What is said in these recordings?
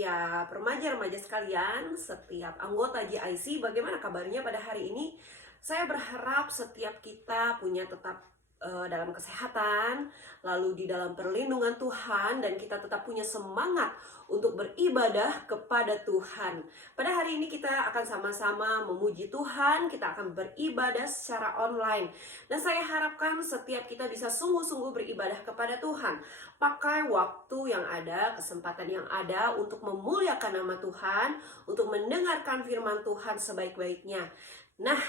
setiap remaja-remaja sekalian, setiap anggota GIC, bagaimana kabarnya pada hari ini? Saya berharap setiap kita punya tetap dalam kesehatan, lalu di dalam perlindungan Tuhan, dan kita tetap punya semangat untuk beribadah kepada Tuhan. Pada hari ini kita akan sama-sama memuji Tuhan, kita akan beribadah secara online. Dan saya harapkan setiap kita bisa sungguh-sungguh beribadah kepada Tuhan. Pakai waktu yang ada, kesempatan yang ada untuk memuliakan nama Tuhan, untuk mendengarkan firman Tuhan sebaik-baiknya. Nah,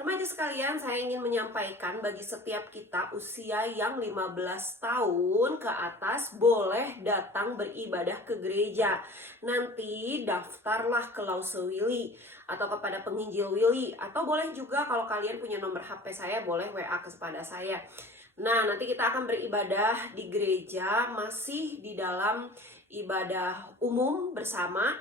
remaja sekalian, saya ingin menyampaikan bagi setiap kita usia yang 15 tahun ke atas boleh datang beribadah ke gereja. Nanti daftarlah ke Lause Willy atau kepada penginjil Willy, atau boleh juga kalau kalian punya nomor HP saya boleh WA kepada saya. Nah, nanti kita akan beribadah di gereja, masih di dalam ibadah umum bersama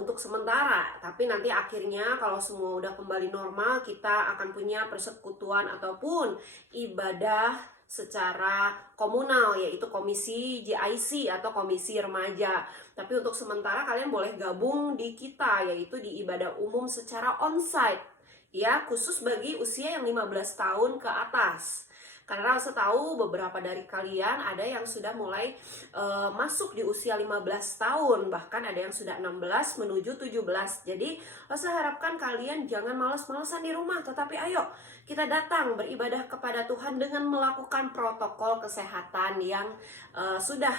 untuk sementara, tapi nanti akhirnya kalau semua udah kembali normal, kita akan punya persekutuan ataupun ibadah secara komunal, yaitu komisi GIC atau komisi remaja. Tapi untuk sementara kalian boleh gabung di kita, yaitu di ibadah umum secara onsite, ya, khusus bagi usia yang 15 tahun ke atas. Karena saya tahu beberapa dari kalian ada yang sudah mulai masuk di usia 15 tahun, bahkan ada yang sudah 16 menuju 17. Jadi saya harapkan kalian jangan malas-malasan di rumah, tetapi ayo kita datang beribadah kepada Tuhan dengan melakukan protokol kesehatan yang sudah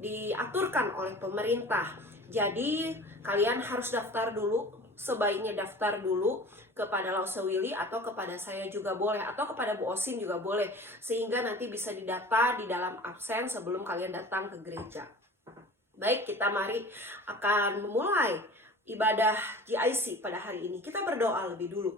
diaturkan oleh pemerintah. Jadi kalian harus daftar dulu, sebaiknya daftar dulu kepada Lause Willy atau kepada saya juga boleh, atau kepada Bu Osin juga boleh, sehingga nanti bisa didata di dalam absen sebelum kalian datang ke gereja. Baik, kita mari akan memulai ibadah GIC pada hari ini. Kita berdoa lebih dulu.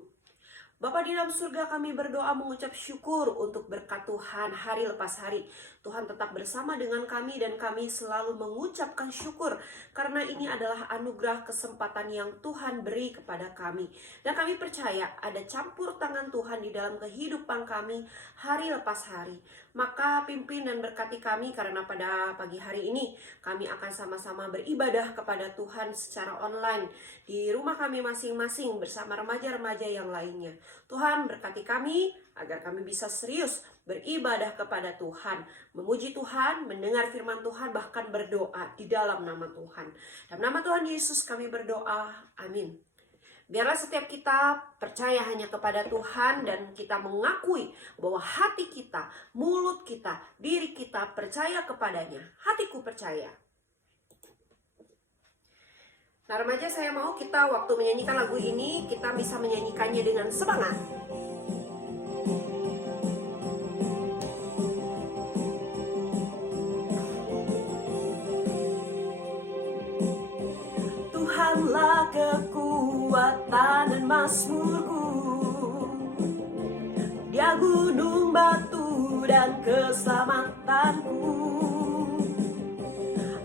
Bapa di dalam surga, kami berdoa mengucap syukur untuk berkat Tuhan hari lepas hari. Tuhan tetap bersama dengan kami dan kami selalu mengucapkan syukur karena ini adalah anugerah kesempatan yang Tuhan beri kepada kami. Dan kami percaya ada campur tangan Tuhan di dalam kehidupan kami hari lepas hari. Maka pimpin dan berkati kami karena pada pagi hari ini kami akan sama-sama beribadah kepada Tuhan secara online di rumah kami masing-masing bersama remaja-remaja yang lainnya. Tuhan berkati kami agar kami bisa serius beribadah kepada Tuhan, memuji Tuhan, mendengar firman Tuhan, bahkan berdoa di dalam nama Tuhan. Dalam nama Tuhan Yesus kami berdoa, amin. Biarlah setiap kita percaya hanya kepada Tuhan dan kita mengakui bahwa hati kita, mulut kita, diri kita percaya kepadanya. Hatiku percaya. Nah remaja, saya mau kita waktu menyanyikan lagu ini, kita bisa menyanyikannya dengan semangat. Tuhanlah kekuatan dan mazmurku, Dia gunung batu dan keselamatanku.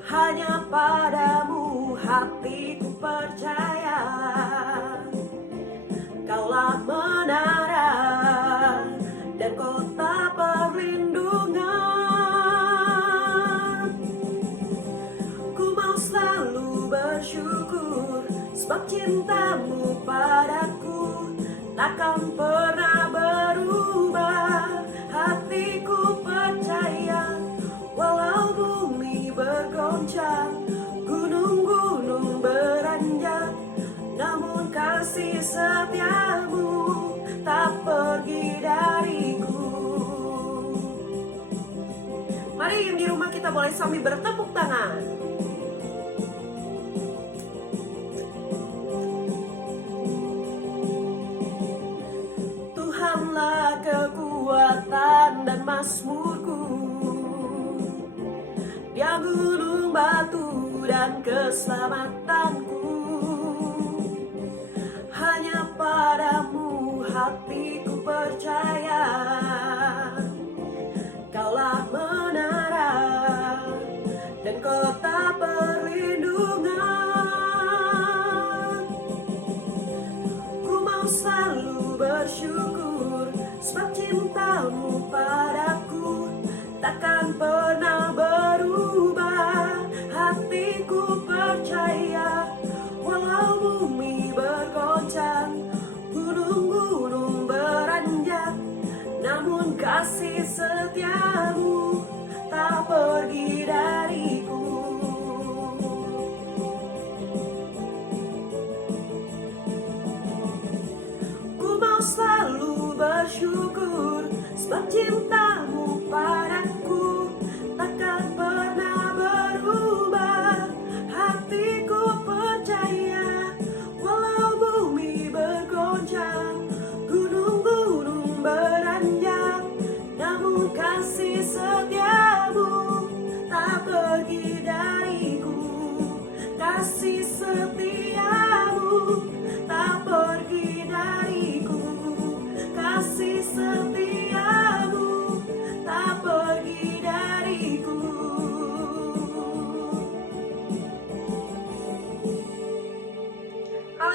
Hanya padamu hatiku percaya, Kaulah menara dan kota perlindungan. Ku mau selalu bersyukur sebab cintamu padaku takkan pernah berubah. Hatiku percaya walau bumi bergoncang, gunung-gunung beranjak, namun kasih setiamu tak pergi dariku. Mari di rumah kita boleh sambil bertepuk tangan. Tuhanlah kekuatan dan mazmurku, Dia gunung batu dan keselamatanku. Hanya padamu hatiku percaya, Kaulah menara dan kota perlindungan. Ku mau selalu bersyukur sebab cintamu padaku takkan pernah berubah. Hatiku percaya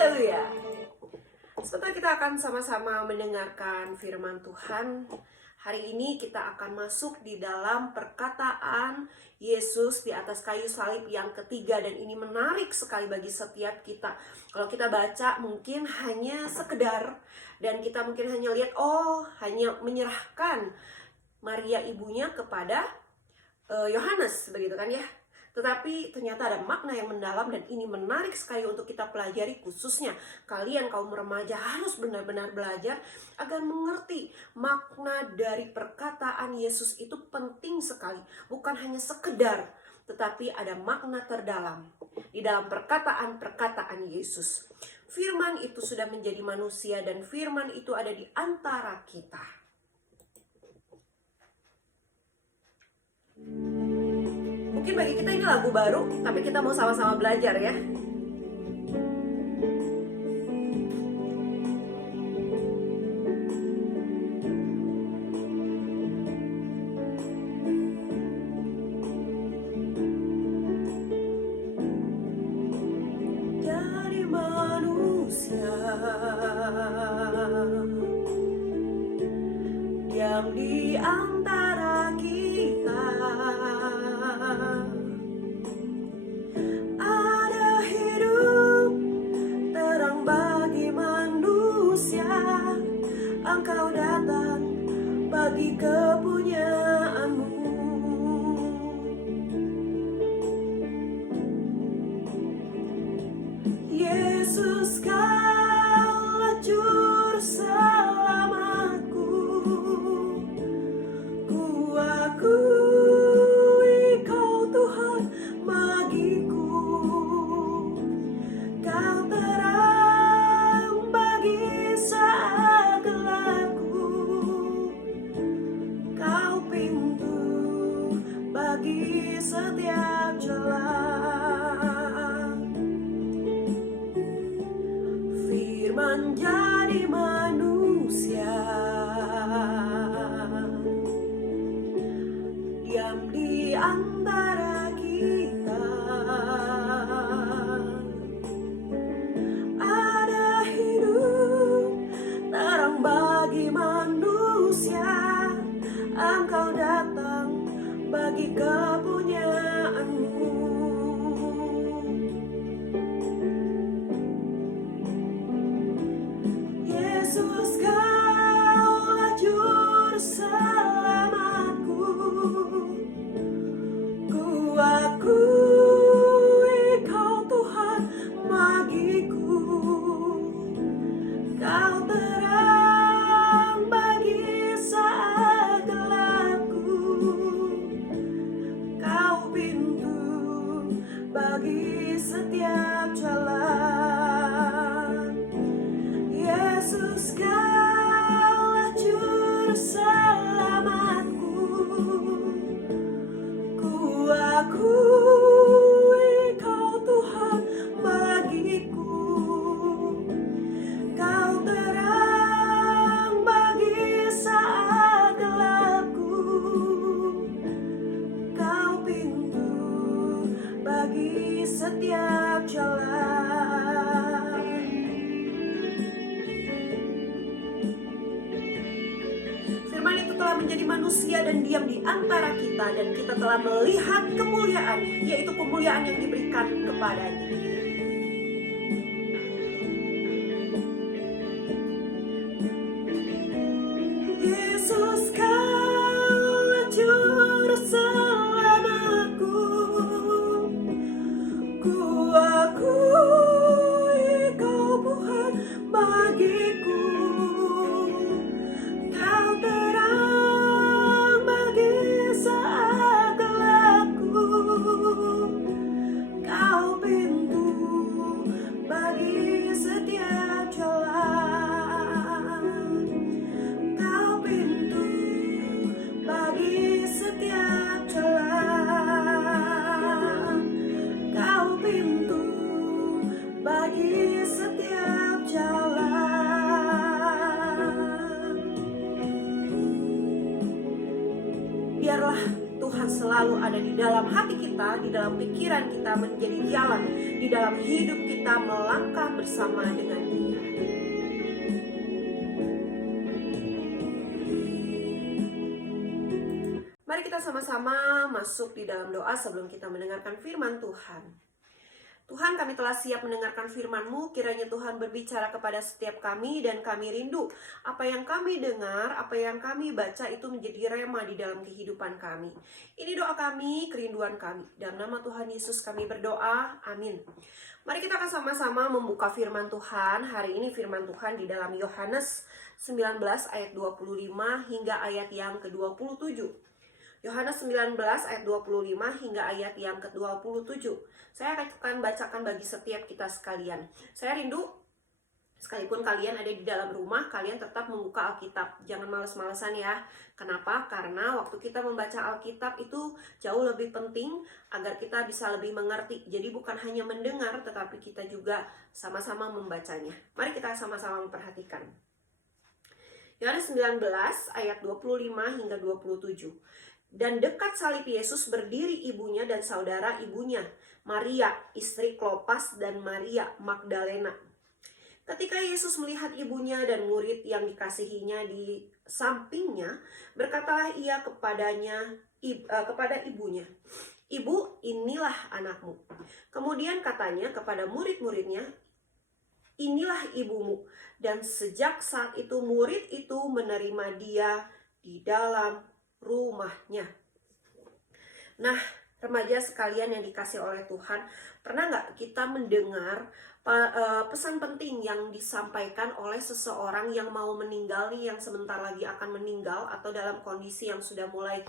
Haleluya. Sebentar kita akan sama-sama mendengarkan firman Tuhan. Hari ini kita akan masuk di dalam perkataan Yesus di atas kayu salib yang ketiga, dan ini menarik sekali bagi setiap kita. Kalau kita baca mungkin hanya sekedar, dan kita mungkin hanya lihat, hanya menyerahkan Maria ibunya kepada Yohanes, begitu kan ya. Tetapi ternyata ada makna yang mendalam, dan ini menarik sekali untuk kita pelajari. Khususnya kalian kaum remaja harus benar-benar belajar agar mengerti makna dari perkataan Yesus itu penting sekali. Bukan hanya sekedar, tetapi ada makna terdalam di dalam perkataan-perkataan Yesus. Firman itu sudah menjadi manusia, dan firman itu ada di antara kita. Mungkin bagi kita ini lagu baru, tapi kita mau sama-sama belajar ya. Jadi manusia yang di antara kita, ada hidup terang bagi manusia. Engkau datang bagi kepunyaanmu. Yesus, Kaulah juru selamatku. Ku akui Kau Tuhan bagiku. Kau terang bagi saat gelapku. Kau pintu bagi setiap jalan. Firman jadi manusia, diam di antara kita. Ada hidup terang bagi manusia. Engkau datang bagi kepunyaanmu. Yesus, Kaulah juru selamatku. Ku akui Kau Tuhan bagiku. Kau terang bagi saat gelapku. Kau pintu bagi setiap jalan. Yesus, Kaulah juru selamatku. Ku akui Kau Tuhan bagiku. Kau terang bagi saat gelapku. Kau pintu bagi setiap jalan. Firman itu telah menjadi manusia dan diam di antara kita, dan kita telah melihat kemuliaannya, yaitu kemuliaan yang diberikan kepadanya. Yesus, Kaulah juru selamatku. Ku akui Kau Tuhan bagiku. Kau terang bagi saat gelapku. Kau pintu bagi setiap jalan. Kau pintu bagi setiap jalan. Kau pintu bagi setiap jalan. Biarlah Tuhan selalu ada di dalam hati kita, di dalam pikiran kita, menjadi jalan di dalam hidup kita melangkah bersama dengan Dia. Mari kita sama-sama masuk di dalam doa sebelum kita mendengarkan firman Tuhan. Tuhan, kami telah siap mendengarkan firman-Mu. Kiranya Tuhan berbicara kepada setiap kami dan kami rindu apa yang kami dengar, apa yang kami baca itu menjadi rema di dalam kehidupan kami. Ini doa kami, kerinduan kami. Dalam nama Tuhan Yesus kami berdoa, amin. Mari kita akan sama-sama membuka firman Tuhan. Hari ini firman Tuhan di dalam Yohanes 19 ayat 25 hingga ayat yang ke-27. Yohanes 19 ayat 25 hingga ayat yang ke-27. Saya akan bacakan bagi setiap kita sekalian. Saya rindu, sekalipun kalian ada di dalam rumah, kalian tetap membuka Alkitab. Jangan males-malesan ya. Kenapa? Karena waktu kita membaca Alkitab itu jauh lebih penting agar kita bisa lebih mengerti. Jadi bukan hanya mendengar, tetapi kita juga sama-sama membacanya. Mari kita sama-sama memperhatikan. Yohanes 19 ayat 25 hingga 27. Dan dekat salib Yesus berdiri ibunya dan saudara ibunya, Maria, istri Klopas, dan Maria Magdalena. Ketika Yesus melihat ibunya dan murid yang dikasihinya di sampingnya, berkatalah ia kepada ibunya, "Ibu, inilah anakmu." Kemudian katanya kepada murid-muridnya, "Inilah ibumu." Dan sejak saat itu murid itu menerima dia di dalam rumahnya. Nah, remaja sekalian yang dikasih oleh Tuhan, pernah nggak kita mendengar pesan penting yang disampaikan oleh seseorang yang mau meninggal nih, yang sebentar lagi akan meninggal, atau dalam kondisi yang sudah mulai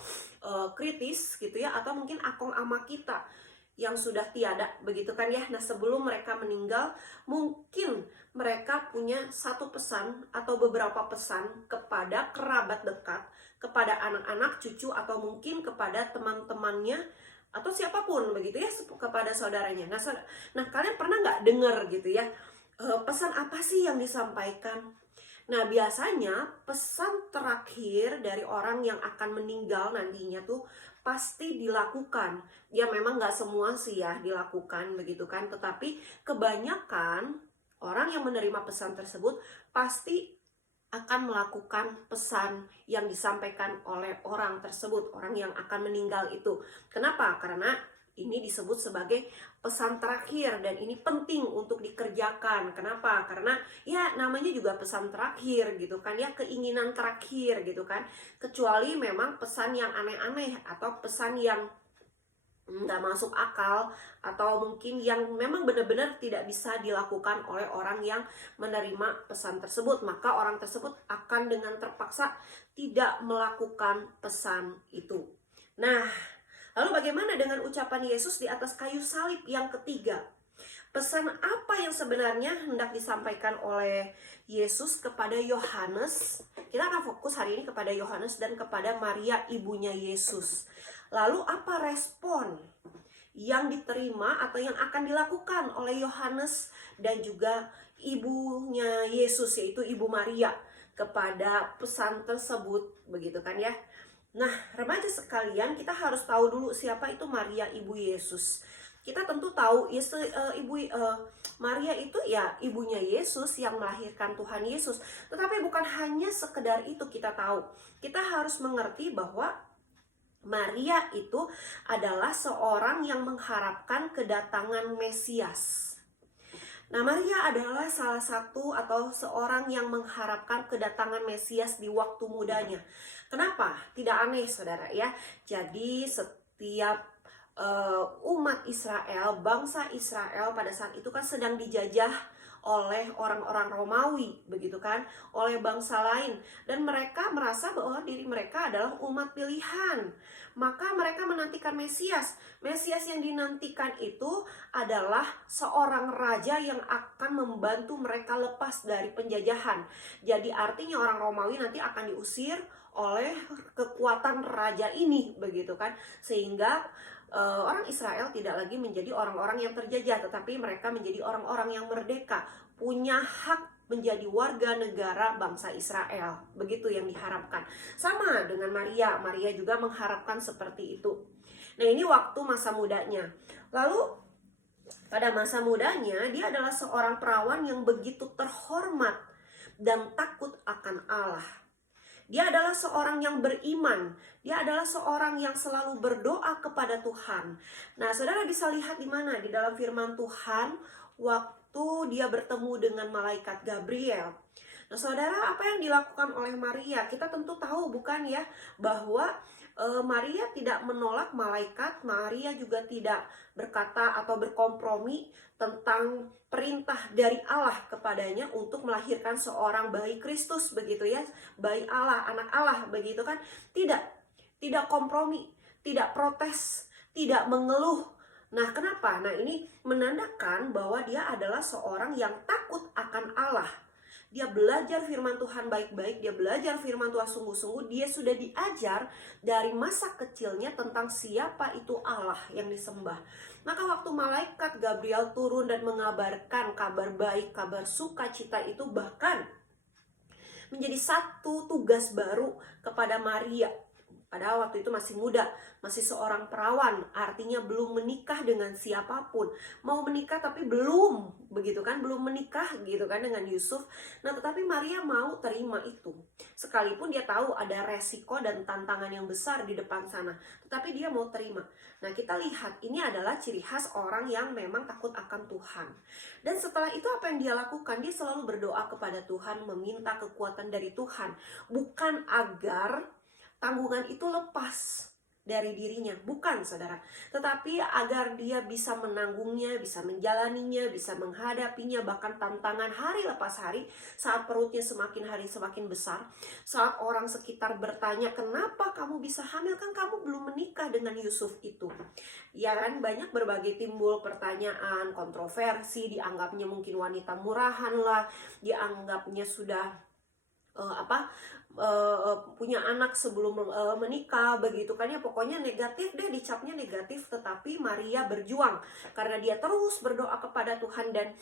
kritis gitu ya, atau mungkin akong ama kita yang sudah tiada, begitu kan ya. Nah, sebelum mereka meninggal, mungkin mereka punya satu pesan atau beberapa pesan kepada kerabat dekat, kepada anak-anak, cucu, atau mungkin kepada teman-temannya, atau siapapun begitu ya, kepada saudaranya. Nah, kalian pernah nggak dengar gitu ya, pesan apa sih yang disampaikan? Nah, biasanya pesan terakhir dari orang yang akan meninggal nantinya tuh pasti dilakukan. Ya memang nggak semua sih ya dilakukan begitu kan, tetapi kebanyakan orang yang menerima pesan tersebut pasti akan melakukan pesan yang disampaikan oleh orang tersebut, orang yang akan meninggal itu. Kenapa? Karena ini disebut sebagai pesan terakhir dan ini penting untuk dikerjakan. Kenapa? Karena ya namanya juga pesan terakhir gitu kan ya, keinginan terakhir gitu kan. Kecuali memang pesan yang aneh-aneh atau pesan yang nggak masuk akal, atau mungkin yang memang benar-benar tidak bisa dilakukan oleh orang yang menerima pesan tersebut, maka orang tersebut akan dengan terpaksa tidak melakukan pesan itu. Nah, lalu bagaimana dengan ucapan Yesus di atas kayu salib yang ketiga? Pesan apa yang sebenarnya hendak disampaikan oleh Yesus kepada Yohanes? Kita akan fokus hari ini kepada Yohanes dan kepada Maria ibunya Yesus. Lalu apa respon yang diterima atau yang akan dilakukan oleh Yohanes dan juga ibunya Yesus, yaitu Ibu Maria, kepada pesan tersebut, begitu kan ya? Nah, remaja sekalian, kita harus tahu dulu siapa itu Maria ibu Yesus. Kita tentu tahu Maria itu ya ibunya Yesus yang melahirkan Tuhan Yesus. Tetapi bukan hanya sekedar itu kita tahu. Kita harus mengerti bahwa Maria itu adalah seorang yang mengharapkan kedatangan Mesias. Nah, Maria adalah salah satu atau seorang yang mengharapkan kedatangan Mesias di waktu mudanya. Kenapa? Tidak aneh, saudara ya. Jadi setiap umat Israel, bangsa Israel pada saat itu kan sedang dijajah oleh orang-orang Romawi, begitu kan, oleh bangsa lain, dan mereka merasa bahwa diri mereka adalah umat pilihan. Maka mereka menantikan Mesias. Mesias yang dinantikan itu adalah seorang raja yang akan membantu mereka lepas dari penjajahan. Jadi artinya orang Romawi nanti akan diusir oleh kekuatan raja ini, begitu kan, sehingga orang Israel tidak lagi menjadi orang-orang yang terjajah, tetapi mereka menjadi orang-orang yang merdeka, punya hak menjadi warga negara bangsa Israel. Begitu yang diharapkan. Sama dengan Maria, Maria juga mengharapkan seperti itu. Nah, ini waktu masa mudanya. Lalu pada masa mudanya dia adalah seorang perawan yang begitu terhormat dan takut akan Allah. Dia adalah seorang yang beriman. Dia adalah seorang yang selalu berdoa kepada Tuhan. Nah, saudara bisa lihat di mana? Di dalam firman Tuhan, waktu dia bertemu dengan malaikat Gabriel. Nah, saudara, apa yang dilakukan oleh Maria? Kita tentu tahu, bukan ya, bahwa Maria tidak menolak malaikat. Maria juga tidak berkata atau berkompromi tentang perintah dari Allah kepadanya untuk melahirkan seorang bayi Kristus, begitu ya, bayi Allah, anak Allah, begitu kan. Tidak kompromi, tidak protes, tidak mengeluh. Nah, kenapa? Nah, ini menandakan bahwa dia adalah seorang yang takut akan Allah. Dia belajar firman Tuhan baik-baik, dia belajar firman Tuhan sungguh-sungguh, dia sudah diajar dari masa kecilnya tentang siapa itu Allah yang disembah. Maka waktu malaikat Gabriel turun dan mengabarkan kabar baik, kabar sukacita itu bahkan menjadi satu tugas baru kepada Maria. Padahal waktu itu masih muda, masih seorang perawan, artinya belum menikah dengan siapapun. Mau menikah tapi belum, begitu kan, belum menikah gitu kan dengan Yusuf. Nah, tetapi Maria mau terima itu. Sekalipun dia tahu ada resiko dan tantangan yang besar di depan sana, tetapi dia mau terima. Nah, kita lihat ini adalah ciri khas orang yang memang takut akan Tuhan. Dan setelah itu apa yang dia lakukan? Dia selalu berdoa kepada Tuhan, meminta kekuatan dari Tuhan. Bukan agar tanggungan itu lepas dari dirinya, bukan saudara, tetapi agar dia bisa menanggungnya, bisa menjalaninya, bisa menghadapinya, bahkan tantangan hari lepas hari, saat perutnya semakin hari semakin besar, saat orang sekitar bertanya, kenapa kamu bisa hamil, kan kamu belum menikah dengan Yusuf itu, ya kan, banyak berbagai timbul pertanyaan, kontroversi, dianggapnya mungkin wanita murahan lah, dianggapnya sudah punya anak sebelum menikah, begitu kan ya, pokoknya negatif deh, dicapnya negatif. Tetapi Maria berjuang karena dia terus berdoa kepada Tuhan dan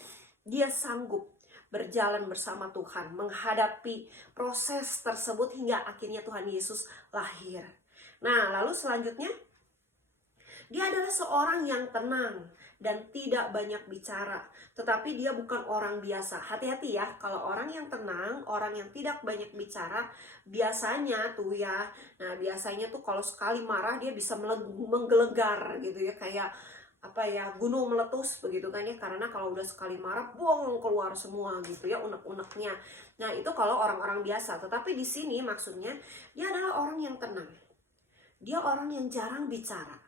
dia sanggup berjalan bersama Tuhan menghadapi proses tersebut hingga akhirnya Tuhan Yesus lahir. Nah, lalu selanjutnya dia adalah seorang yang tenang dan tidak banyak bicara. Tetapi dia bukan orang biasa. Hati-hati ya, kalau orang yang tenang, orang yang tidak banyak bicara, biasanya tuh ya, nah biasanya tuh kalau sekali marah dia bisa menggelegar gitu ya, kayak apa ya, gunung meletus begitu kan ya, karena kalau udah sekali marah, buang keluar semua gitu ya, unek-uneknya. Nah, itu kalau orang-orang biasa. Tetapi di sini maksudnya dia adalah orang yang tenang. Dia orang yang jarang bicara.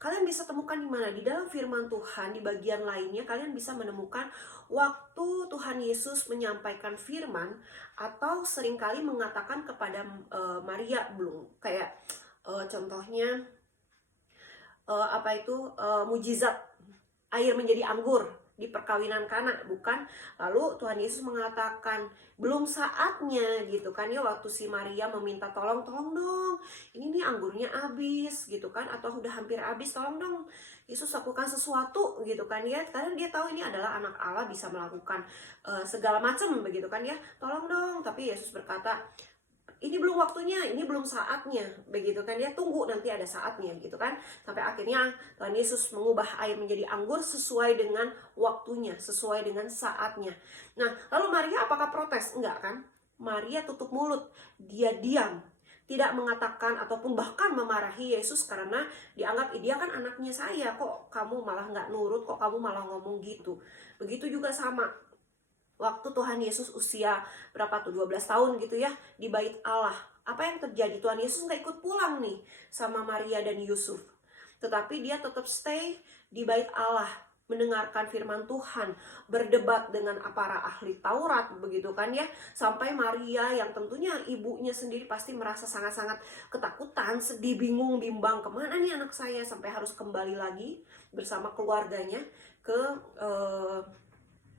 Kalian bisa temukan di mana? Di dalam firman Tuhan, di bagian lainnya kalian bisa menemukan waktu Tuhan Yesus menyampaikan firman atau seringkali mengatakan kepada Maria, belum kayak contohnya mujizat air menjadi anggur di perkawinan Kana, bukan? Lalu Tuhan Yesus mengatakan belum saatnya gitu kan ya, waktu si Maria meminta tolong dong, ini nih anggurnya habis gitu kan, atau udah hampir habis, tolong dong Yesus lakukan sesuatu gitu kan ya, karena dia tahu ini adalah anak Allah, bisa melakukan segala macam begitu kan ya, tolong dong. Tapi Yesus berkata, ini belum waktunya, ini belum saatnya, begitu kan ya, tunggu nanti ada saatnya gitu kan. Sampai akhirnya Tuhan Yesus mengubah air menjadi anggur sesuai dengan waktunya, sesuai dengan saatnya. Nah, lalu Maria apakah protes? Enggak kan? Maria tutup mulut, dia diam, tidak mengatakan ataupun bahkan memarahi Yesus karena dianggap dia kan anaknya saya, kok kamu malah nggak nurut, kok kamu malah ngomong gitu. Begitu juga sama waktu Tuhan Yesus usia berapa tuh, 12 tahun gitu ya, di bait Allah. Apa yang terjadi? Tuhan Yesus nggak ikut pulang nih sama Maria dan Yusuf. Tetapi dia tetap stay di bait Allah, mendengarkan firman Tuhan, berdebat dengan para ahli Taurat, begitu kan ya. Sampai Maria yang tentunya ibunya sendiri pasti merasa sangat-sangat ketakutan, sedih, bingung, bimbang, kemana nih anak saya, sampai harus kembali lagi bersama keluarganya ke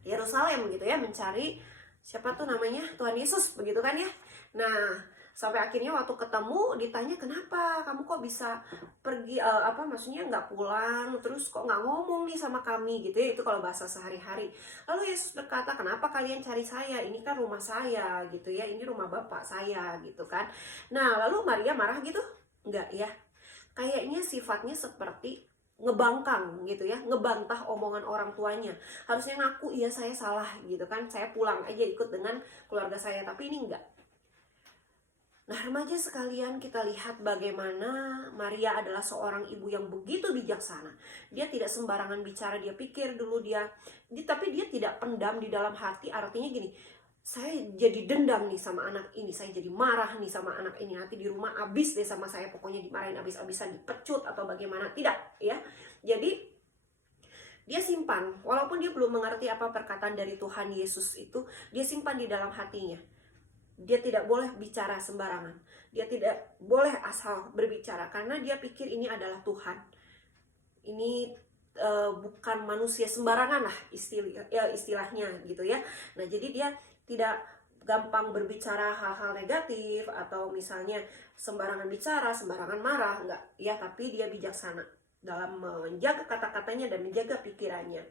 Yerusalem gitu ya, mencari siapa tuh namanya, Tuhan Yesus begitu kan ya. Nah, Sampai akhirnya waktu ketemu ditanya, kenapa kamu kok bisa pergi, maksudnya nggak pulang, terus kok nggak ngomong nih sama kami gitu ya. Itu kalau bahasa sehari-hari. Lalu Yesus berkata, kenapa kalian cari saya, ini kan rumah saya gitu ya, ini rumah bapak saya gitu kan. Nah lalu Maria marah gitu? Enggak ya, kayaknya sifatnya seperti ngebangkang gitu ya, ngebantah omongan orang tuanya. Harusnya ngaku, iya saya salah gitu kan, saya pulang aja ikut dengan keluarga saya, tapi ini enggak. Nah remaja sekalian, kita lihat bagaimana Maria adalah seorang ibu yang begitu bijaksana. Dia tidak sembarangan bicara, dia pikir dulu tapi dia tidak pendam di dalam hati. Artinya gini, saya jadi dendam nih sama anak ini, saya jadi marah nih sama anak ini, nanti di rumah abis deh sama saya, pokoknya dimarahin abis-abisan, dipecut atau bagaimana. Tidak ya. Jadi dia simpan, walaupun dia belum mengerti apa perkataan dari Tuhan Yesus itu, dia simpan di dalam hatinya. Dia tidak boleh bicara sembarangan, dia tidak boleh asal berbicara, karena dia pikir ini adalah Tuhan. Ini bukan manusia sembarangan lah istilahnya gitu ya. Nah jadi dia tidak gampang berbicara hal-hal negatif, atau misalnya sembarangan bicara, sembarangan marah, enggak ya, tapi dia bijaksana dalam menjaga kata-katanya dan menjaga pikirannya.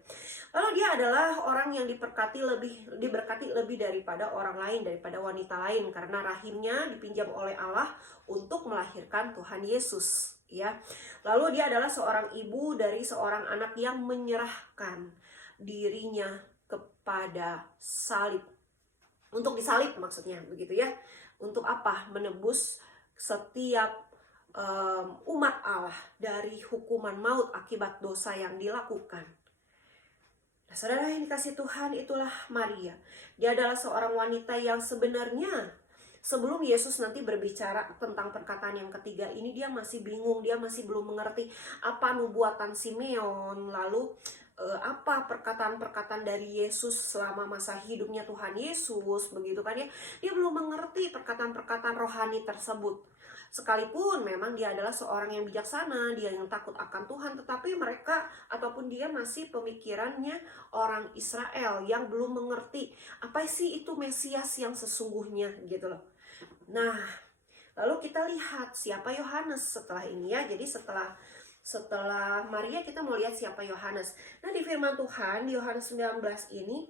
Lalu dia adalah orang yang diberkati lebih daripada orang lain, daripada wanita lain, karena rahimnya dipinjam oleh Allah untuk melahirkan Tuhan Yesus ya. Lalu dia adalah seorang ibu dari seorang anak yang menyerahkan dirinya kepada salib. Untuk disalib maksudnya begitu ya. Untuk apa? Menebus setiap umat Allah dari hukuman maut akibat dosa yang dilakukan. Nah, saudara yang dikasih Tuhan, itulah Maria. Dia adalah seorang wanita yang sebenarnya sebelum Yesus nanti berbicara tentang perkataan yang ketiga ini, dia masih bingung, dia masih belum mengerti apa nubuatan Simeon, lalu apa perkataan-perkataan dari Yesus selama masa hidupnya Tuhan Yesus, begitu kan ya. Dia belum mengerti perkataan-perkataan rohani tersebut. Sekalipun memang dia adalah seorang yang bijaksana, dia yang takut akan Tuhan, tetapi mereka ataupun dia masih pemikirannya orang Israel yang belum mengerti apa sih itu Mesias yang sesungguhnya gitu loh. Nah, lalu kita lihat siapa Yohanes setelah ini ya. Jadi setelah Maria kita mau lihat siapa Yohanes. Nah di firman Tuhan di Yohanes 19 ini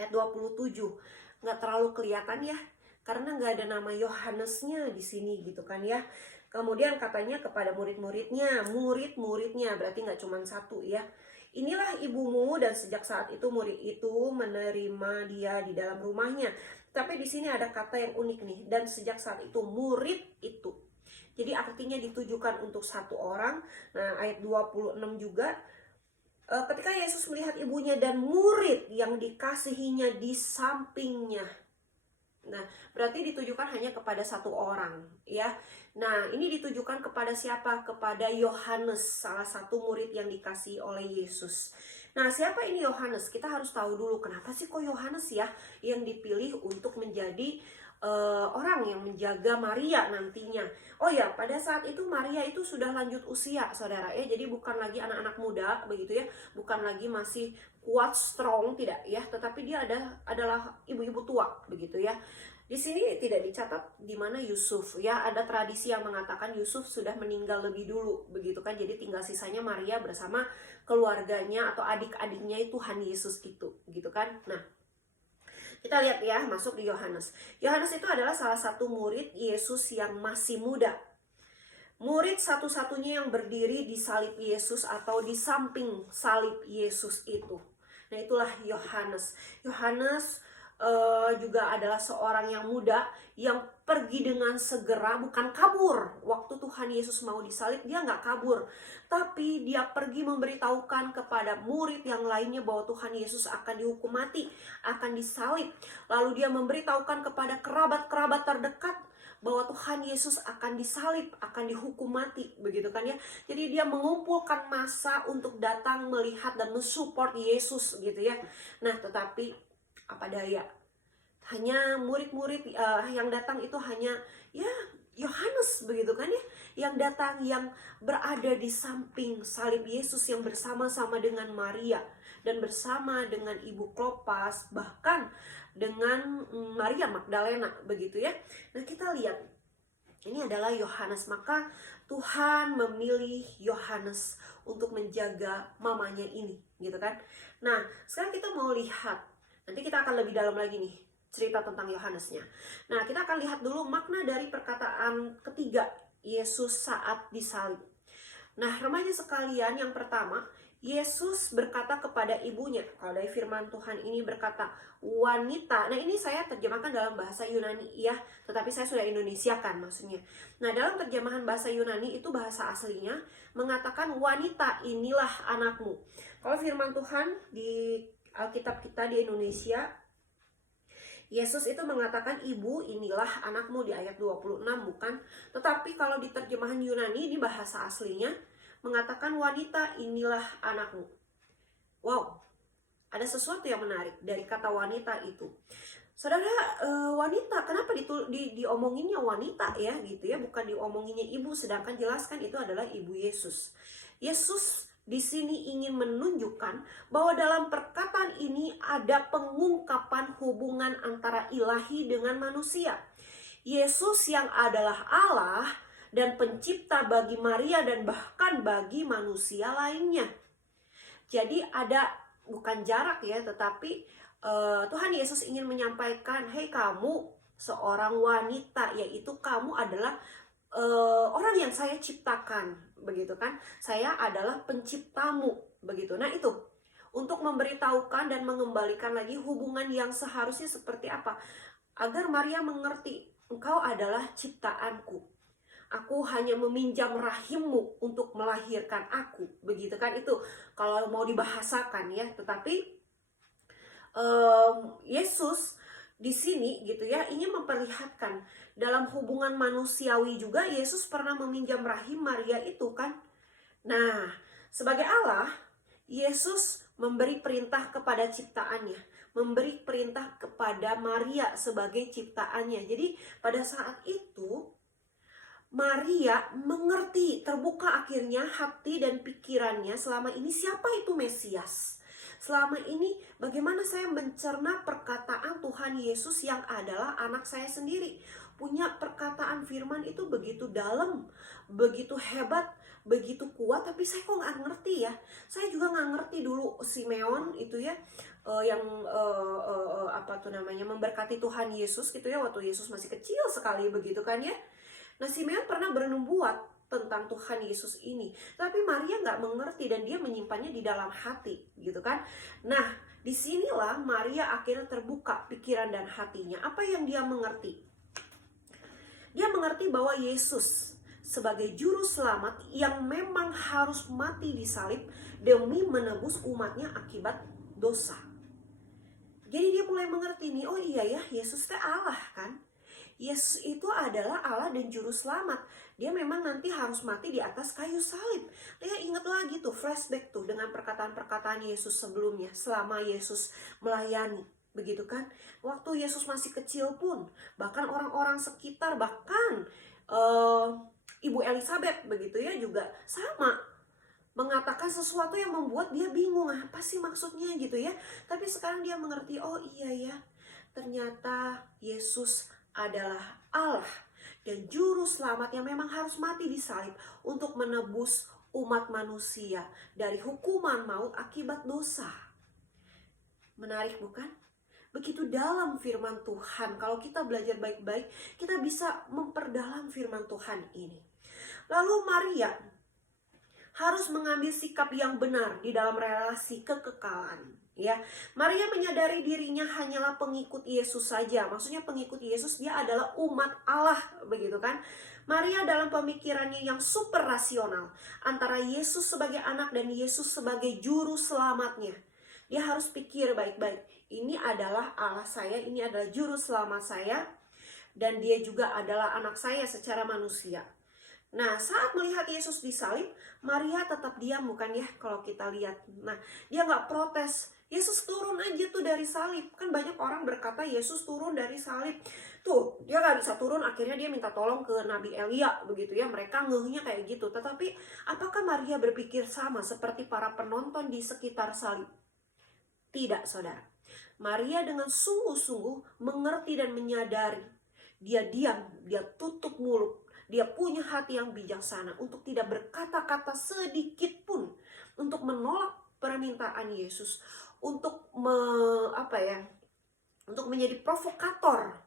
ayat 27 nggak terlalu kelihatan ya, karena nggak ada nama Yohanesnya di sini gitu kan ya. Kemudian katanya kepada murid-muridnya berarti nggak cuma satu ya. Inilah ibumu, dan sejak saat itu murid itu menerima dia di dalam rumahnya. Tapi di sini ada kata yang unik nih, dan sejak saat itu murid itu. Jadi artinya ditujukan untuk satu orang. Nah ayat 26 juga, ketika Yesus melihat ibunya dan murid yang dikasihinya di sampingnya. Nah, berarti ditujukan hanya kepada satu orang, ya. Nah, ini ditujukan kepada siapa? Kepada Yohanes, salah satu murid yang dikasihi oleh Yesus. Nah, siapa ini Yohanes? Kita harus tahu dulu kenapa sih kok Yohanes ya yang dipilih untuk menjadi orang yang menjaga Maria nantinya. Oh ya, pada saat itu Maria itu sudah lanjut usia, saudara ya. Jadi bukan lagi anak-anak muda begitu ya, bukan lagi masih kuat strong, tidak ya, tetapi dia adalah ibu-ibu tua begitu ya. Di sini tidak dicatat di mana Yusuf ya. Ada tradisi yang mengatakan Yusuf sudah meninggal lebih dulu begitu kan. Jadi tinggal sisanya Maria bersama keluarganya atau adik-adiknya Tuhan Yesus itu gitu kan. Nah, kita lihat ya, masuk di Yohanes. Yohanes itu adalah salah satu murid Yesus yang masih muda. Murid satu-satunya yang berdiri di salib Yesus atau di samping salib Yesus itu. Nah, itulah Yohanes. Yohanes juga adalah seorang yang muda yang pergi dengan segera, bukan kabur. Waktu Tuhan Yesus mau disalib, dia nggak kabur, tapi dia pergi memberitahukan kepada murid yang lainnya bahwa Tuhan Yesus akan dihukum mati, akan disalib. Lalu dia memberitahukan kepada kerabat-kerabat terdekat bahwa Tuhan Yesus akan disalib, akan dihukum mati, begitu kan ya. Jadi dia mengumpulkan massa untuk datang melihat dan mensupport Yesus gitu ya. Nah, tetapi apa daya, hanya murid-murid yang datang itu hanya ya Yohanes begitu kan ya, yang datang, yang berada di samping salib Yesus, yang bersama-sama dengan Maria. dan bersama dengan Ibu Klopas, bahkan dengan Maria Magdalena, begitu ya. Nah, kita lihat ini adalah Yohanes, maka Tuhan memilih Yohanes untuk menjaga mamanya ini, gitu kan. Nah, sekarang kita mau lihat, nanti kita akan lebih dalam lagi nih cerita tentang Yohanesnya. Nah, kita akan lihat dulu makna dari perkataan ketiga Yesus saat disalib. Nah, remaja sekalian, yang pertama, Yesus berkata kepada ibunya. Kalau dari firman Tuhan ini berkata, wanita. Nah, ini saya terjemahkan dalam bahasa Yunani ya, tetapi saya sudah Indonesiakan maksudnya. Nah, dalam terjemahan bahasa Yunani itu bahasa aslinya mengatakan, wanita, inilah anakmu. Kalau firman Tuhan di Alkitab kita di Indonesia, Yesus itu mengatakan, ibu, inilah anakmu di ayat 26, bukan? Tetapi kalau di terjemahan Yunani, di bahasa aslinya, mengatakan, wanita, inilah anakmu. Wow, ada sesuatu yang menarik dari kata wanita itu. Saudara, wanita, kenapa diomonginnya wanita ya, gitu ya, bukan diomonginnya ibu, sedangkan jelaskan itu adalah ibu Yesus. Yesus di sini ingin menunjukkan bahwa dalam perkataan ini ada pengungkapan hubungan antara ilahi dengan manusia. Yesus yang adalah Allah dan pencipta bagi Maria dan bahkan bagi manusia lainnya. Jadi ada bukan jarak ya, tetapi Tuhan Yesus ingin menyampaikan, hei kamu seorang wanita, yaitu kamu adalah orang yang saya ciptakan, begitu kan? Saya adalah penciptamu, begitu. Nah, itu untuk memberitahukan dan mengembalikan lagi hubungan yang seharusnya seperti apa, agar Maria mengerti, engkau adalah ciptaanku. Aku hanya meminjam rahimmu untuk melahirkan aku, begitu kan? Itu kalau mau dibahasakan ya. Tetapi Yesus di sini gitu ya ingin memperlihatkan dalam hubungan manusiawi juga Yesus pernah meminjam rahim Maria itu kan. Nah, sebagai Allah, Yesus memberi perintah kepada ciptaannya, memberi perintah kepada Maria sebagai ciptaannya. Jadi pada saat itu Maria mengerti, terbuka akhirnya hati dan pikirannya selama ini siapa itu Mesias. Selama ini bagaimana saya mencerna perkataan Tuhan Yesus yang adalah anak saya sendiri. Punya perkataan firman itu begitu dalam, begitu hebat, begitu kuat, tapi saya kok nggak ngerti ya. Saya juga nggak ngerti dulu Simeon itu ya, yang memberkati Tuhan Yesus gitu ya, waktu Yesus masih kecil sekali begitu kan ya. Nah, Simeon pernah bernubuat tentang Tuhan Yesus ini, tapi Maria nggak mengerti dan dia menyimpannya di dalam hati, gitu kan? Nah, disinilah Maria akhirnya terbuka pikiran dan hatinya. Apa yang dia mengerti? Dia mengerti bahwa Yesus sebagai juru selamat yang memang harus mati di salib demi menebus umatnya akibat dosa. Jadi dia mulai mengerti nih, oh iya ya, Yesus itu Allah kan? Yesus itu adalah Allah dan juru selamat. Dia memang nanti harus mati di atas kayu salib. Dia ingat lagi tuh, flashback tuh dengan perkataan-perkataan Yesus sebelumnya selama Yesus melayani, begitu kan? Waktu Yesus masih kecil pun, bahkan orang-orang sekitar, bahkan Ibu Elizabeth begitu ya juga sama mengatakan sesuatu yang membuat dia bingung, apa sih maksudnya gitu ya. Tapi sekarang dia mengerti, oh iya ya, ternyata Yesus adalah Allah dan juru selamat yang memang harus mati di salib untuk menebus umat manusia dari hukuman maut akibat dosa. Menarik bukan? Begitu dalam firman Tuhan. Kalau kita belajar baik-baik, kita bisa memperdalam firman Tuhan ini. Lalu Maria harus mengambil sikap yang benar di dalam relasi kekekalan. Ya, Maria menyadari dirinya hanyalah pengikut Yesus saja. Maksudnya pengikut Yesus, dia adalah umat Allah, begitu kan? Maria dalam pemikirannya yang super rasional antara Yesus sebagai anak dan Yesus sebagai juru selamatnya. Dia harus pikir baik-baik. Ini adalah Allah saya, ini adalah juru selamat saya, dan dia juga adalah anak saya secara manusia. Nah, saat melihat Yesus disalib, Maria tetap diam, bukan ya kalau kita lihat. Nah, dia nggak protes. Yesus turun aja tuh dari salib. Kan banyak orang berkata Yesus turun dari salib. Tuh, dia nggak bisa turun, akhirnya dia minta tolong ke Nabi Elia, begitu ya. Mereka ngehnya kayak gitu. Tetapi, apakah Maria berpikir sama seperti para penonton di sekitar salib? Tidak, saudara. Maria dengan sungguh-sungguh mengerti dan menyadari. Dia diam, dia tutup mulut. Dia punya hati yang bijaksana untuk tidak berkata-kata sedikit pun untuk menolak permintaan Yesus, untuk untuk menjadi provokator